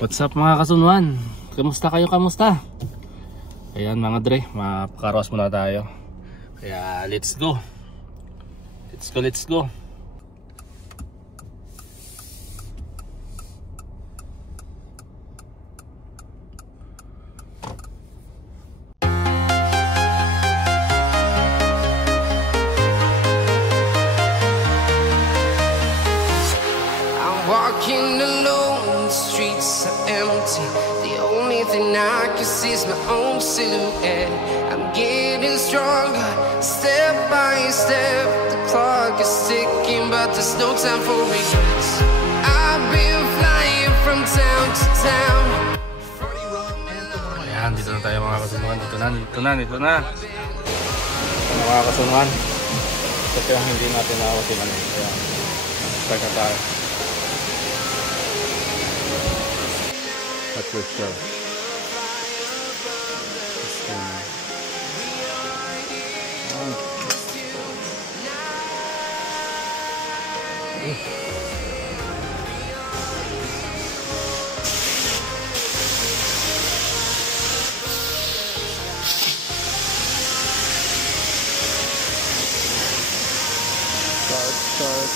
What's up mga kasunwan? Kamusta kayo? Kamusta? Ayan mga dre, mapakaros muna tayo. Kaya let's go. Let's go. Walking alone, the streets are empty. The only thing I can see is my own silhouette. I'm getting stronger, step by step. The clock is ticking, but there's no time for regrets. I've been flying from town to town. Ayan, dito na tayo mga kasunwan. Dito na. Mga kasunwan. Kasi hindi natin naawasin ano. Kaya start na tayo. For sure. Start.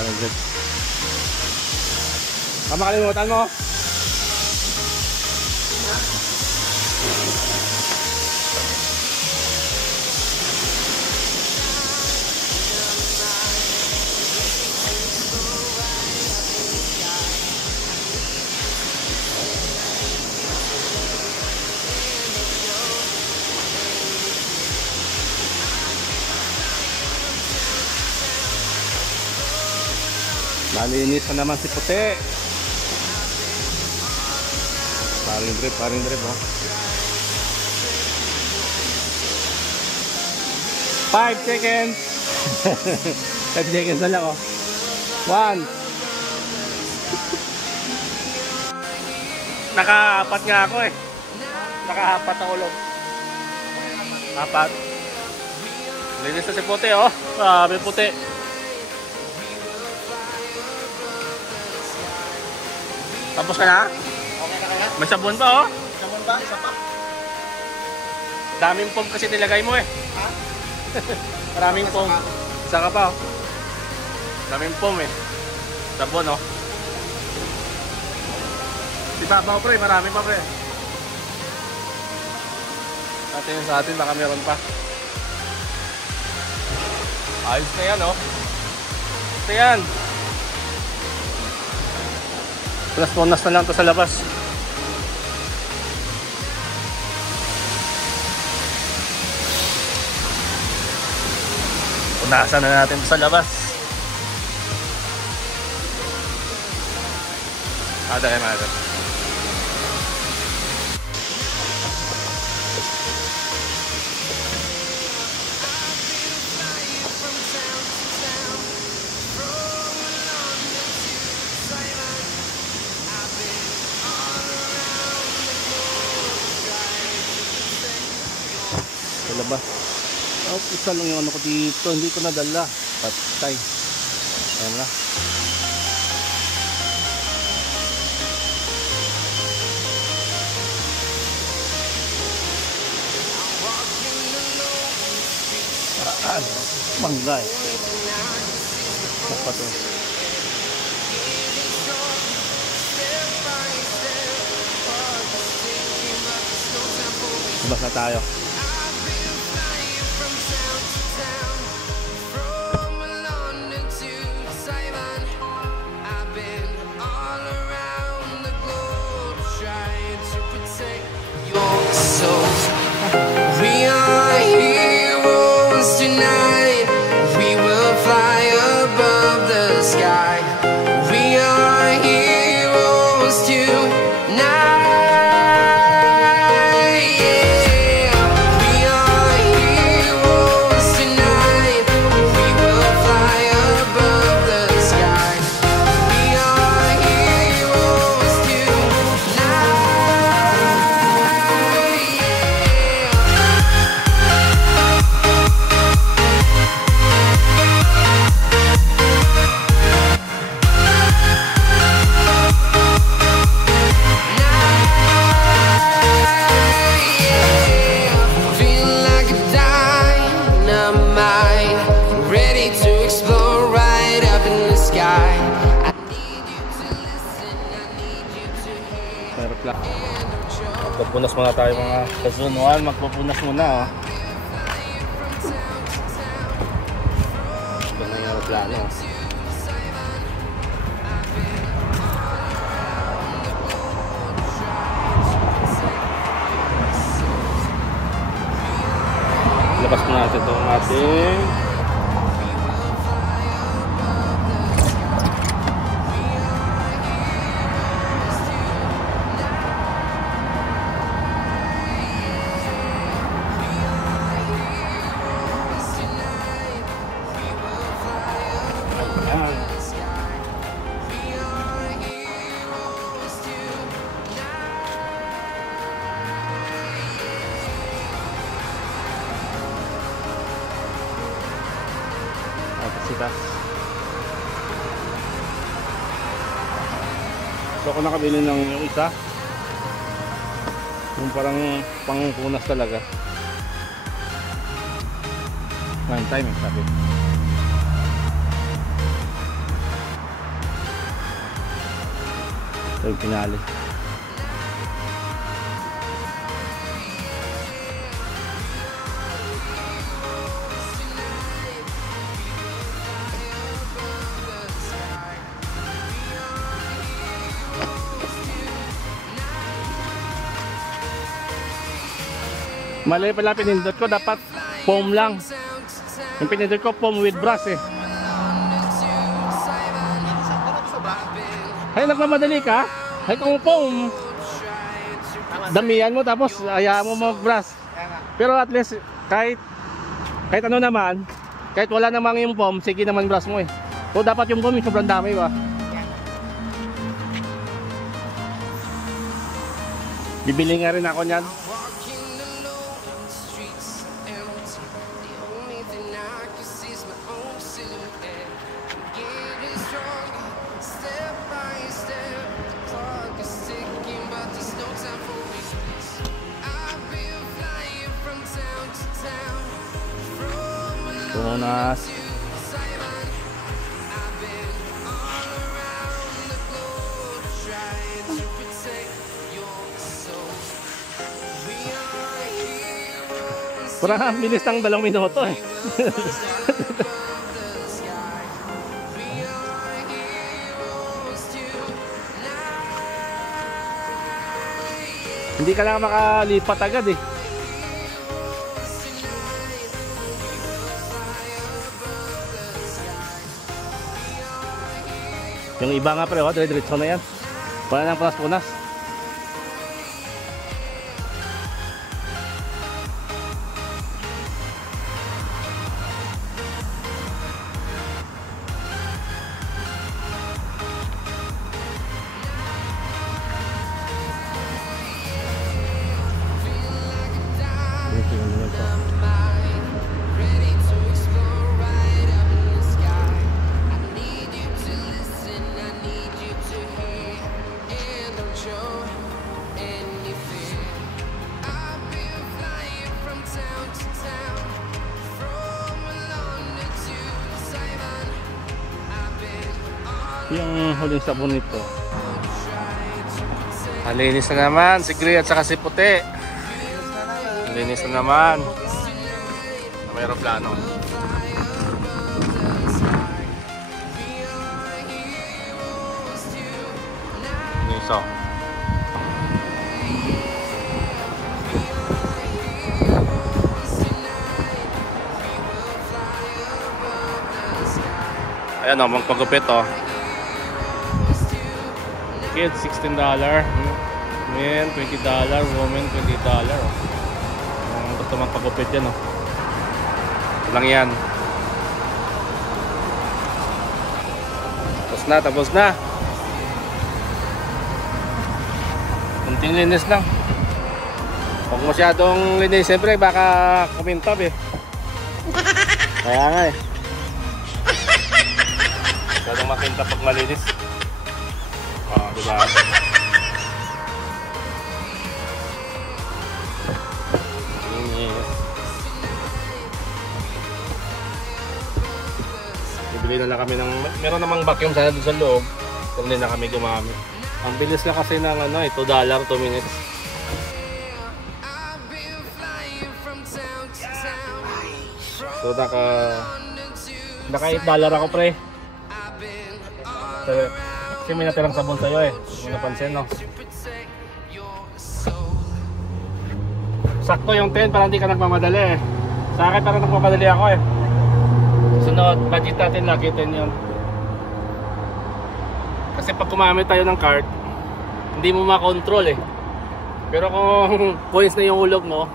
Parang drip. Makalimutan mo. Malinis na naman si puti. Paring drip oh. 5 seconds. 5 seconds na lang oh. 1. Naka-apat nga ako eh. Naka-apat ang ulog. 4. Linis na si puti oh. Sabi puti. Tapos ka na? Okay na kaya? May sabon pa oh. Sabon ba? Isa pa? Daming foam kasi nilagay mo eh. Ha? Maraming foam. Isa ka pa oh. Daming foam eh. Sabon oh. Di ba pa pre? Marami pa pre. Natin yung sa atin baka meron pa. Ayos na yan oh. Ito yan. Plus bonus na lang ito sa labas. Punasan na natin ito sa labas. Ada. Sa labas. Oh, isa lang yung ano ko dito. Hindi ko nadala. Patay. Ayan na. Manggay. Apa tuh? Labas na tayo. So we are heroes tonight. We will fly above the sky. We are heroes tonight. Yeah. We are heroes tonight. We will fly above the sky. We are heroes tonight. Magpupunas muna tayo mga kasunuan. Magpupunas muna oh. Ito na yung aeroplano. Labas na natin itong ating so ako nakabili ng yung isa yung parang pangpunas talaga. One time sabi Ito yung pinali. Mali pala pinindot ko, dapat foam lang. Yung pinindot ko foam with brush eh. Ay, nagmamadali ka? Ay, kung foam, damihan mo tapos hayaan mo mag-brush. Pero at least kahit ano naman, kahit wala namang yung foam, sige naman brush mo eh. So dapat yung foam yung sobrang dami ba? Bibili nga rin ako niyan. Tunas. Parang bilis ng 2 minuto eh. Hindi ka lang makalipat agad eh. Yung iba nga pre, dire-diretso na yan. Wala nang punas-punas. Yung huling sabon nito. Malinis na naman si gray at saka si puti. Malinis na naman. May aeroplano. Niso. Ayan o, magpagupit o. Kids $16, men $20, women $20. Ang gusto magpagupit yan, oh. Ito lang yan. Tapos na. Kunting linis lang. Huwag masyadong linis, siyempre baka kumintab eh. Kaya nga eh. Masyadong makintab pag malinis. Diba? Bibili na lang kami ng, meron namang vacuum sana doon sa loob, pero hindi na kami gumamit. Ang bilis na kasi ng ano, $2 2 minutes. So naka $8 ako pre. So, kasi may natirang sabon sa'yo eh. Hindi mo napansin, no? Sakto yung 10 para hindi ka nagmamadali eh. Sa akin parang nagmamadali ako eh. Sunod, budget natin lagi 10 yun. Kasi pag kumamit tayo ng card, hindi mo makontrol eh. Pero kung points na yung hulog mo,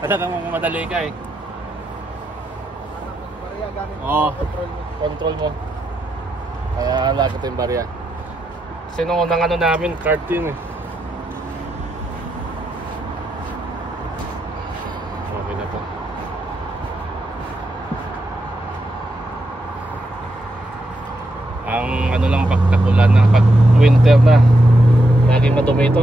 talagang mamadali ka eh. Oo, control mo. Kaya lagi ito yung barya. Kasi nung unang ano namin, card din eh. Okay na to. Ang ano lang pagtakulan na, pag winter na, laging madumi ito.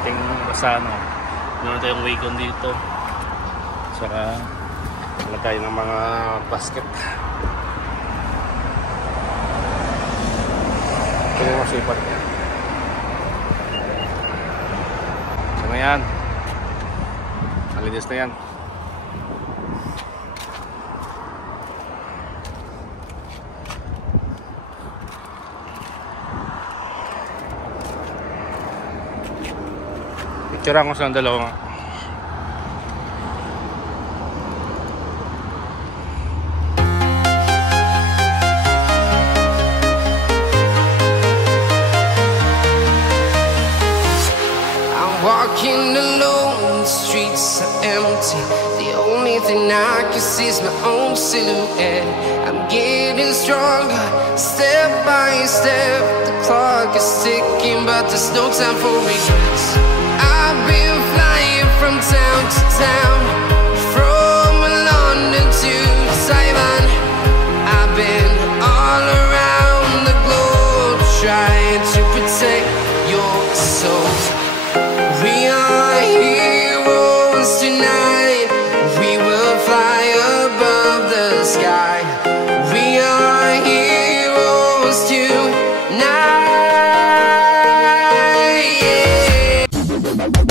ating basta ano. Meron tayong Wacom dito. Saka lagay ng mga basket. Ito yung masipat niya. So na yan. Malinis na yan. Picturean ko sa dalawa nga. Walking alone, the streets are empty. The only thing I can see is my own silhouette. I'm getting stronger, step by step. The clock is ticking, but there's no time for regrets. I've been flying from town to town, from London to Taiwan. I've been all around the globe, trying to protect your soul. We are heroes tonight. We will fly above the sky. We are heroes tonight. Yeah.